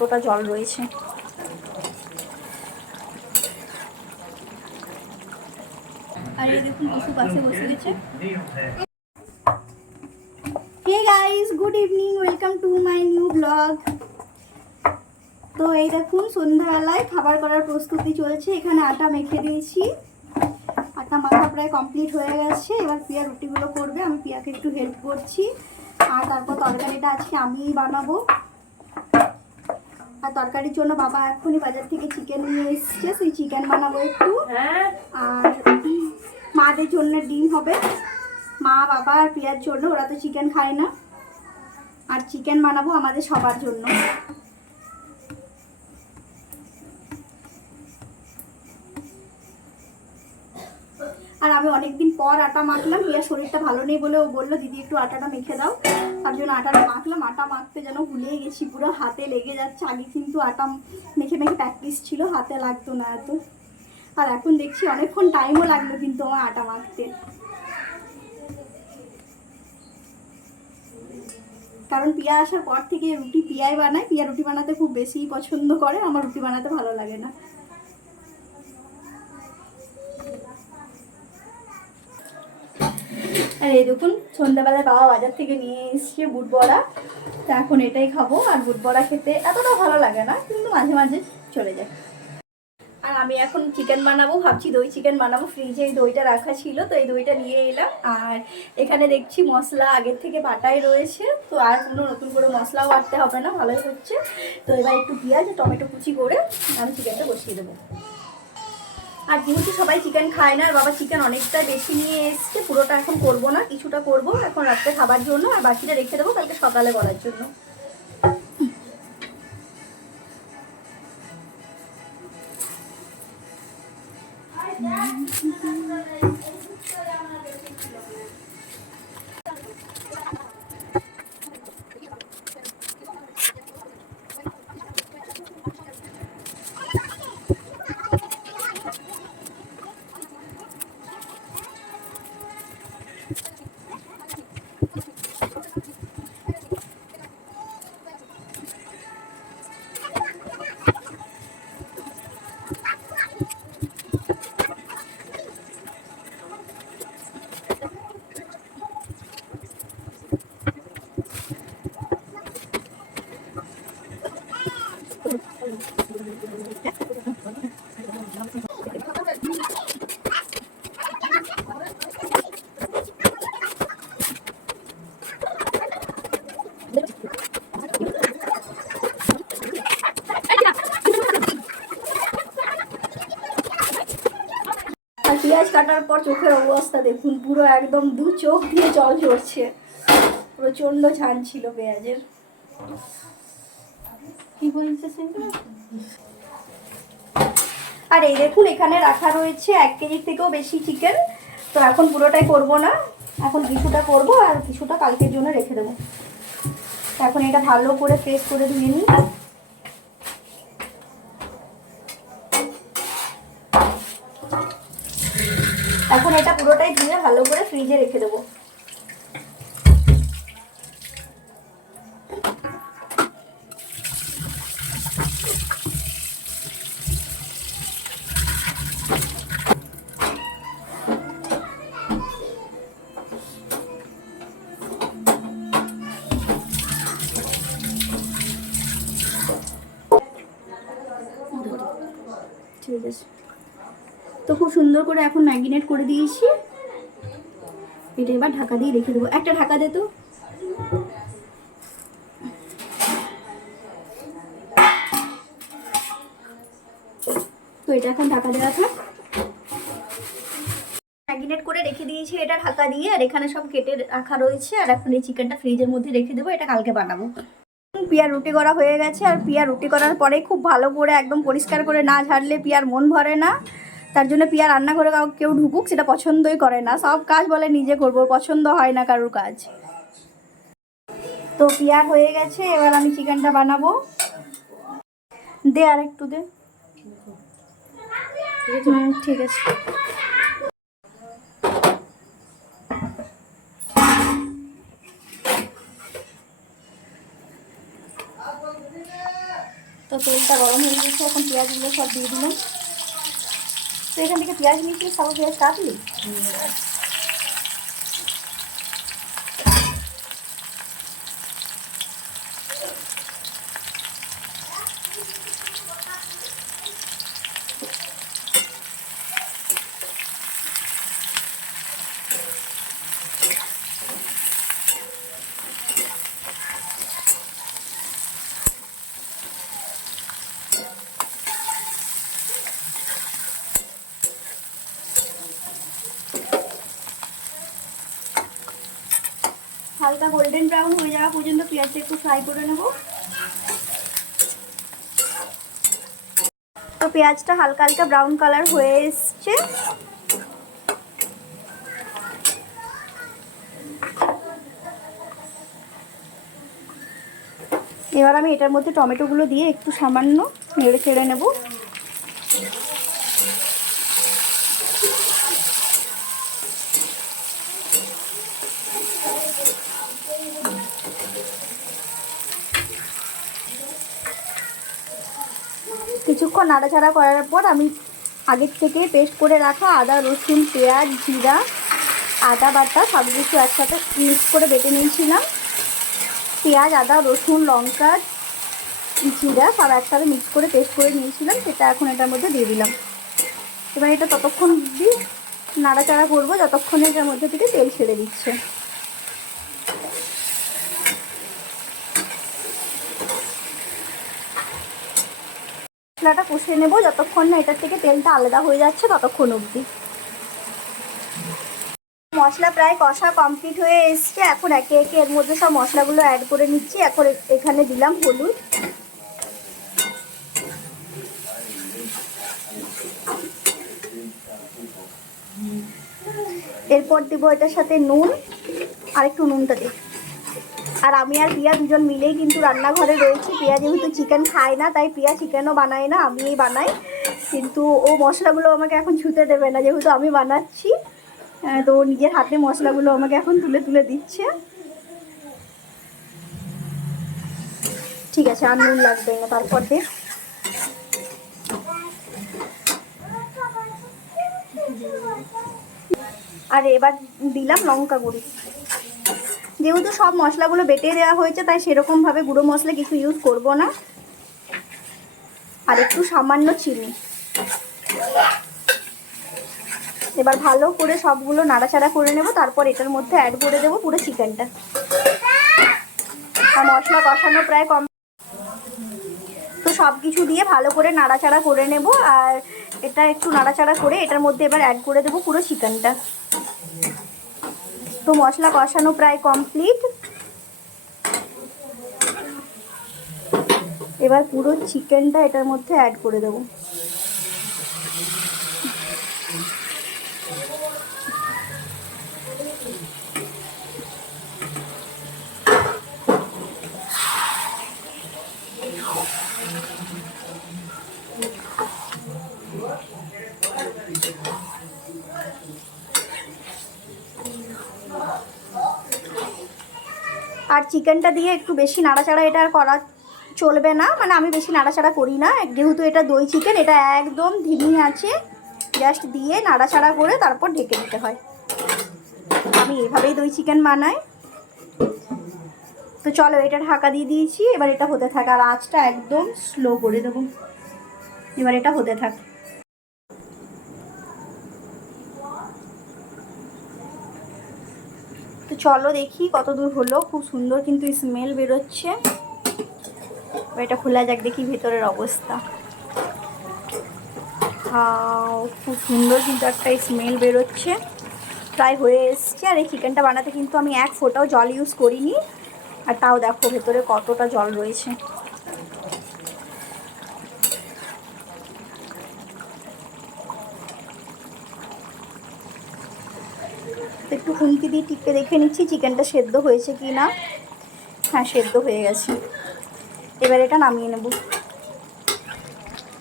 কতটা জল রয়েছে। আর এই দেখুন কুসু পাশে বসে গেছে। Hey guys, good evening, welcome to my new blog. তো এই দেখুন সন্ধ্যাবেলায় খাবার করার প্রস্তুতি চলছে। এখানে আটা মেখে দিয়েছি, আটা মাখা প্রায় কমপ্লিট হয়ে গেছে। এবার পিয়া রুটিগুলো করবে, আমি পিয়াকে একটু হেল্প করছি। আর তারপর তরকারিটা আজকে আমিই বানাবো। আর তরকারির জন্য বাবা এখনই বাজার থেকে চিকেন নিয়ে এসছে, সেই চিকেন বানাবো একটু। আর মাদের জন্য ডিম হবে, মা বাবা আর পিয়ার জন্য, ওরা তো চিকেন খায় না। আর চিকেন বানাবো আমাদের সবার জন্য। আর আমি অনেকদিন পর আটা মাখলাম, পিয়ার শরীরটা ভালো নেই বলে ও বললো দিদি একটু আটাটা মেখে দাও, তার জন্য আটাটা মাখলাম। আটা মাখতে যেন ভুলেই গেছি, পুরো হাতে লেগে যাচ্ছে। আগে কিন্তু আটা মেখে মেখে প্র্যাকটিস ছিল, হাতে লাগতো না এত। আর এখন দেখছি অনেকক্ষণ টাইমও লাগলো কিন্তু আমার আটা মাখতে, কারণ পিয়া আসার পর থেকে রুটি পিয়াই বানায়। পিয়া রুটি বানাতে খুব বেশি পছন্দ করে, আমার রুটি বানাতে ভালো লাগে না। আর এই দেখুন সন্ধ্যাবেলায় বাবা বাজার থেকে নিয়ে এসছে বুট বড়া, তা এখন এটাই খাবো। আর বুট বড়া খেতে এতটা ভালো লাগে না, কিন্তু মাঝে মাঝে চলে যায়। আর আমি এখন চিকেন বানাবো, ভাবছি দই চিকেন বানাবো। ফ্রিজে এই দইটা রাখা ছিল, তো এই দইটা নিয়ে এলাম। আর এখানে দেখছি মশলা আগের থেকে বাটাই রয়েছে, তো আর কোনো নতুন করে মশলাও বাটতে হবে না, ভালোই হচ্ছে। তো এবার একটু পেঁয়াজ টমেটো কুচি করে আমি চিকেনটা বসিয়ে দেবো। আর যেহেতু সবাই চিকেন খায় না, আর বাবা চিকেন অনেকটা বেশি নিয়ে এসছে, পুরোটা এখন করব না, কিছুটা করব এখন রাত্রে খাবার জন্য, আর বাকিটা রেখে দেবো কালকে সকালে করার জন্য। পেঁয়াজ কাটার পর চোখের অবস্থা দেখুন, পুরো একদম দু চোখ দিয়ে জল ঝরছে, প্রচন্ড ঝাল ছিল পেঁয়াজের। কি বলছে? আর এই দেখুন এখানে রাখা রয়েছে 1 কেজির থেকেও বেশি চিকেন। তো এখন পুরোটাই করব না, এখন কিছুটা করব আর কিছুটা কালকের জন্য রেখে দেবো। এখন এটা ভালো করে ফ্রেশ করে ধুয়ে নিই। এখন এটা পুরোটাই ধুয়ে ভালো করে ফ্রিজে রেখে দেবো। ঠিক আছে, তো খুব সুন্দর করে এখন ম্যাগিনেট করে দিয়েছি। এটা এবার ঢাকা দিয়ে রেখে দেবো। একটা ঢাকা দে তো। তো এটা এখন ঢাকা দেওয়া থাক। ম্যাগিনেট করে রেখে দিয়েছি এটা ঢাকা দিয়ে, আর এখানে সব কেটে রাখা রয়েছে। আর এখন এই চিকেনটা ফ্রিজের মধ্যে রেখে দেবো, এটা কালকে বানাবো। পিয়া রুটি করা হয়ে গেছে, আর পিয়া রুটি করার পরে খুব ভালো করে একদম পরিষ্কার করে না ঝাড়লে পিয়ার মন ভরে না। তার জন্য পিয়া রান্নাঘরে কেউ ঢুকুক সেটা পছন্দই করে না, সব কাজ বলে নিজে করবো, পছন্দ হয় না কারোর কাজ। তো পিয়া হয়ে গেছে, এবার আমি চিকেনটা বানাবো। দে আর একটু দে। ঠিক আছে। তো তেলটা গরম হয়ে গেছে, এখন পেঁয়াজগুলো সব দিয়ে দিলাম। তো এখান থেকে পেঁয়াজ নিয়েছিলি, সব পেঁয়াজ কাটলি? হালকা গোল্ডেন ব্রাউন হয়ে যাওয়া পর্যন্ত পেঁয়াজটা একটু ফ্রাই করে নেব। তো পেঁয়াজটা হালকা হালকা ব্রাউন কালার হয়ে এসছে। এবার আমি এটার মধ্যে টমেটোগুলো দিয়ে একটু সামান্য নেড়ে চেড়ে নেব। কিছুক্ষণ নাড়াচাড়া করার পর আমি আগের থেকে পেস্ট করে রাখা আদা, রসুন, পেঁয়াজ, জিরা, আদা বাটা সব কিছু একসাথে মিক্স করে বেটে নিয়েছিলাম। পেঁয়াজ, আদা, রসুন, লঙ্কা, জিরা সব একসাথে মিক্স করে পেস্ট করে নিয়েছিলাম, সেটা এখন এটার মধ্যে দিয়ে দিলাম। এবার এটা ততক্ষণ দিয়ে নাড়াচাড়া করবো যতক্ষণে এটার মধ্যে থেকে তেল ছেড়ে দিচ্ছে। মশলাটা কষে নেবো যতক্ষণ না এটার থেকে তেলটা আলাদা হয়ে যাচ্ছে ততক্ষণ অবধি। মশলা প্রায় কষা কমপ্লিট হয়ে এসছে। এখন একে একে এর মধ্যে সব মশলাগুলো অ্যাড করে নিচ্ছি। এখন এখানে দিলাম হলুদ, এরপর দিব এটার সাথে নুন, আর একটু নুনটা দিই। আর আমি আর প্রিয়া দুজন মিলেই কিন্তু রান্নাঘরে রয়েছি। প্রিয়া যেহেতু চিকেন খায় না, তাই প্রিয়া চিকেনও বানায় না, আমিই বানাই। কিন্তু ও মশলাগুলো আমাকে এখন ছুঁতে দেবে না, যেহেতু আমি বানাচ্ছি। তো নিজের হাতে মশলাগুলো আমাকে এখন তুলে তুলে দিচ্ছে। ঠিক আছে, আর নুন লাগবে না, তারপর দে। আর এবার দিলাম লঙ্কা গুঁড়ি। যেহেতু সব মশলাগুলো বেটে দেওয়া হয়েছে, তাই সেরকমভাবে গুঁড়ো মশলা কিছু ইউজ করব না। আর একটু সামান্য চিনি। এবার ভালো করে সবগুলো নাড়াচাড়া করে নেব, তারপর এটার মধ্যে অ্যাড করে দেবো পুরো চিকেনটা। আর মশলা কষানো প্রায় কম, তো সব কিছু দিয়ে ভালো করে নাড়াচাড়া করে নেব। আর এটা একটু নাড়াচাড়া করে এটার মধ্যে এবার অ্যাড করে দেবো পুরো চিকেনটা। তো মশলা কষানো প্রায় কমপ্লিট। এবার পুরো চিকেনটা এটার মধ্যে অ্যাড করে দেবো। আর চিকেনটা দিয়ে একটু বেশি নাড়াচাড়া এটা করা চলবে না, মানে আমি বেশি নাড়াচাড়া করি না, যেহেতু এটা দই চিকেন। এটা একদম ধিমি আছে, জাস্ট দিয়ে নাড়াচাড়া করে তারপর ঢেকে দিতে হয়। আমি এভাবেই দই চিকেন বানাই। তো চলো, এটা ঢাকা দিয়ে দিয়েছি, এবার এটা হতে থাক। আর আঁচটা একদম স্লো করে দেবো। এবার এটা হতে থাক। তো চলো দেখি কত দূর হলো। খুব সুন্দর কিন্তু স্মেল বেরোচ্ছে। এটা খোলা যাক, দেখি ভেতরের অবস্থা। খুব সুন্দর কিন্তু একটা স্মেল বেরোচ্ছে। প্রায় হয়ে এসছে। আর এই চিকেনটা বানাতে কিন্তু আমি এক ফোঁটাও জল ইউজ করিনি। আর তাও দেখো ভেতরে কতটা জল রয়েছে। একটু খুন্তি দিয়ে টিপে দেখে নিচ্ছি চিকেনটা সেদ্ধ হয়েছে কি না। হ্যাঁ, সেদ্ধ হয়ে গেছে। এবার এটা নামিয়ে নেব।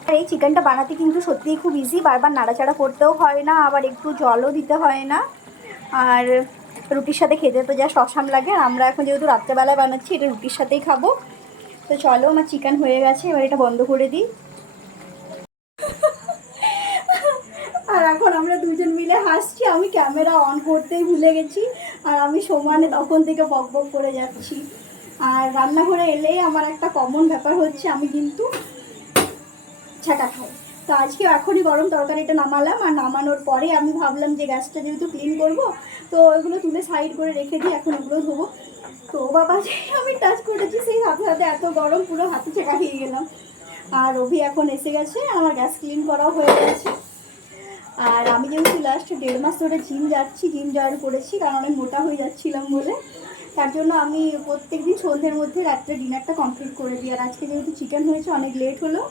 আর এই চিকেনটা বানাতে কিন্তু সত্যিই খুব ইজি। বারবার নাড়াচাড়া করতেও হয় না, আবার একটু জলও দিতে হয় না। আর রুটির সাথে খেতে তো যা অসাম লাগে। আর আমরা এখন যেহেতু রাত্রেবেলায় বানাচ্ছি, এটা রুটির সাথেই খাবো। তো চলো, আমার চিকেন হয়ে গেছে, এবার এটা বন্ধ করে দিই। আর এখন আমরা দুজন মিলে হাসছি, আমি ক্যামেরা অন করতেই ভুলে গেছি, আর আমি সমানে তখন থেকে বক বক করে যাচ্ছি। আর রান্নাঘরে এলেই আমার একটা কমন ব্যাপার হচ্ছে, আমি কিন্তু ছাকা খাই। তো আজকে এখনই গরম তরকারিটা নামালাম, আর নামানোর পরে আমি ভাবলাম যে গ্যাসটা যেহেতু ক্লিন করবো, তো ওইগুলো তুলে সাইড করে রেখে দিই, এখন ওগুলো ধোবো। তো বাবা, যে আমি টাচ করেছি সেই সাথে সাথে এত গরম, পুরো হাতে ছাকা খেয়ে গেলাম। আর অভি এখন এসে গেছে, আমার গ্যাস ক্লিন করাও হয়ে গেছে। আর আমি যেহেতু লাস্ট 1.5 মাস ধরে জিম যাচ্ছি, জিম জয়েন করেছি, কারণ অনেক মোটা হয়ে যাচ্ছিলাম বলে, তার জন্য আমি প্রত্যেকদিন সন্ধ্যের মধ্যে রাত্রে ডিনারটা কমপ্লিট করে দিই। আর আজকে যেহেতু চিকেন হয়েছে, অনেক লেট হলো,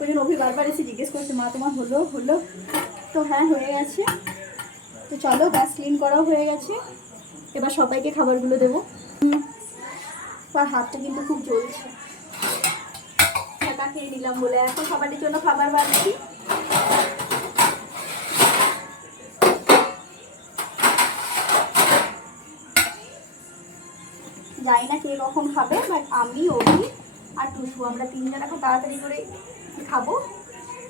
ওই জন্য অভি বারবার এসে জিজ্ঞেস করছে, মা তোমার হলো হলো? তো হ্যাঁ, হয়ে গেছে। তো চলো, গ্যাস ক্লিন করাও হয়ে গেছে, এবার সবাইকে খাবারগুলো দেবো। আর হাতটা কিন্তু খুব জ্বলছে, ছাকা খেয়ে নিলাম বলে। এখন সবার জন্য খাবার বানাচ্ছি। জানি না কে কখন খাবে, বাট আমি, অভি আর টুসু, আমরা তিনজন এখন তাড়াতাড়ি করে খাবো।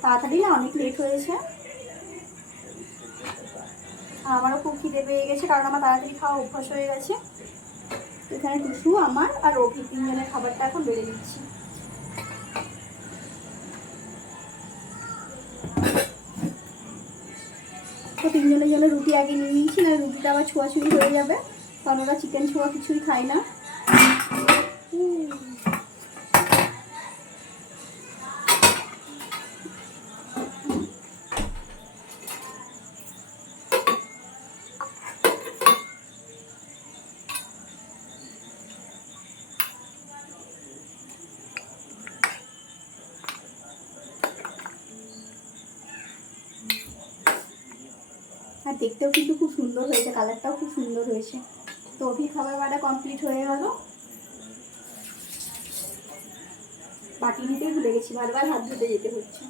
তাড়াতাড়ি না, অনেক লেট হয়েছে। আমারও খুব খিদে পেয়ে গেছে, কারণ আমার তাড়াতাড়ি খাওয়া অভ্যাস হয়ে গেছে। এখানে টুসু, আমার আর অভি তিনজনের খাবারটা এখন বেড়ে দিচ্ছি। তো তিনজনের জন্য রুটি আগে নিয়ে নিয়েছি, না রুটিটা আবার ছোঁয়াছুঁয়ি হয়ে যাবে, কারণ ওরা চিকেন ছোঁয়া কিছুই খায় না। আর দেখতেও কিন্তু খুব সুন্দর হয়েছে, কালারটাও খুব সুন্দর হয়েছে। তো অভি খাবার বাটা কমপ্লিট হয়ে গেল। বাটি নিতেই ভুলে গেছি, বারবার হাত ধুতে যেতে হচ্ছে।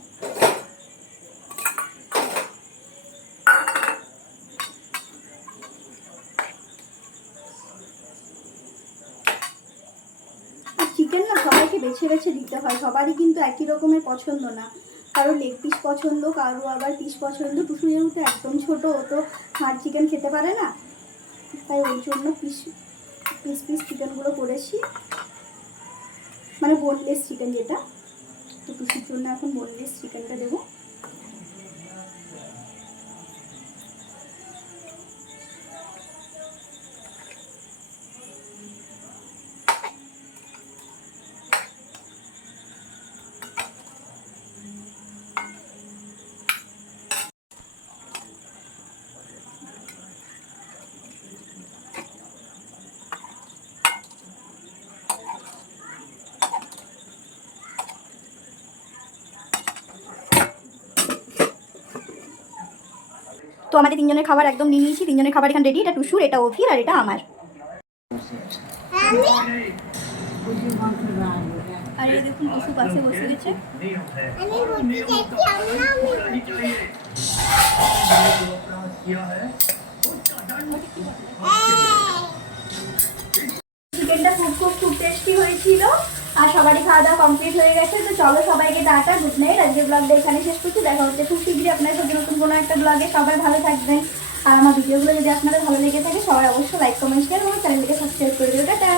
আর চিকেন না সবাইকে বেছে বেছে দিতে হয়, সবারই কিন্তু একই রকমের পছন্দ না। কারো লেগ পিস পছন্দ, কারো আবার পিস পছন্দ। টুসু যেহেতু একদম ছোট, ও তো হাড় চিকেন খেতে পারে না, তাই ওই জন্য পিস পিস পিস চিকেনগুলো করেছি, মানে বোনলেস চিকেন যেটা। তো টুসুর জন্য এখন বোনলেস চিকেনটা দেবো। তো আমাদের তিনজনের খাবার একদম নিয়ে নিয়েছি, তিনজনের খাবার এখানে রেডি। এটা টুসুর, এটা অভির, আর এটা আমার। আর এই দেখুন, টুসু পাশে বসে গেছে। চিকেনটা খুব টেস্টি হয়েছিল, আর সবারই খাওয়া দাওয়া কমপ্লিট হয়ে গেছে। তো চলো, সবাইকে টাটা, গুড নাইট। আজকে ব্লগটা এখানে শেষ করছি, দেখা হচ্ছে খুব শীঘ্রই আপনার সাথে নতুন কোনো একটা ব্লগে। সবাই ভালো থাকবেন, আর আমার ভিডিওগুলো যদি আপনাদের ভালো লেগে থাকে, সবাই অবশ্যই লাইক, কমেন্ট, শেয়ার এবং চ্যানেলটিকে সাবস্ক্রাইব করে দেবেন। টাটা।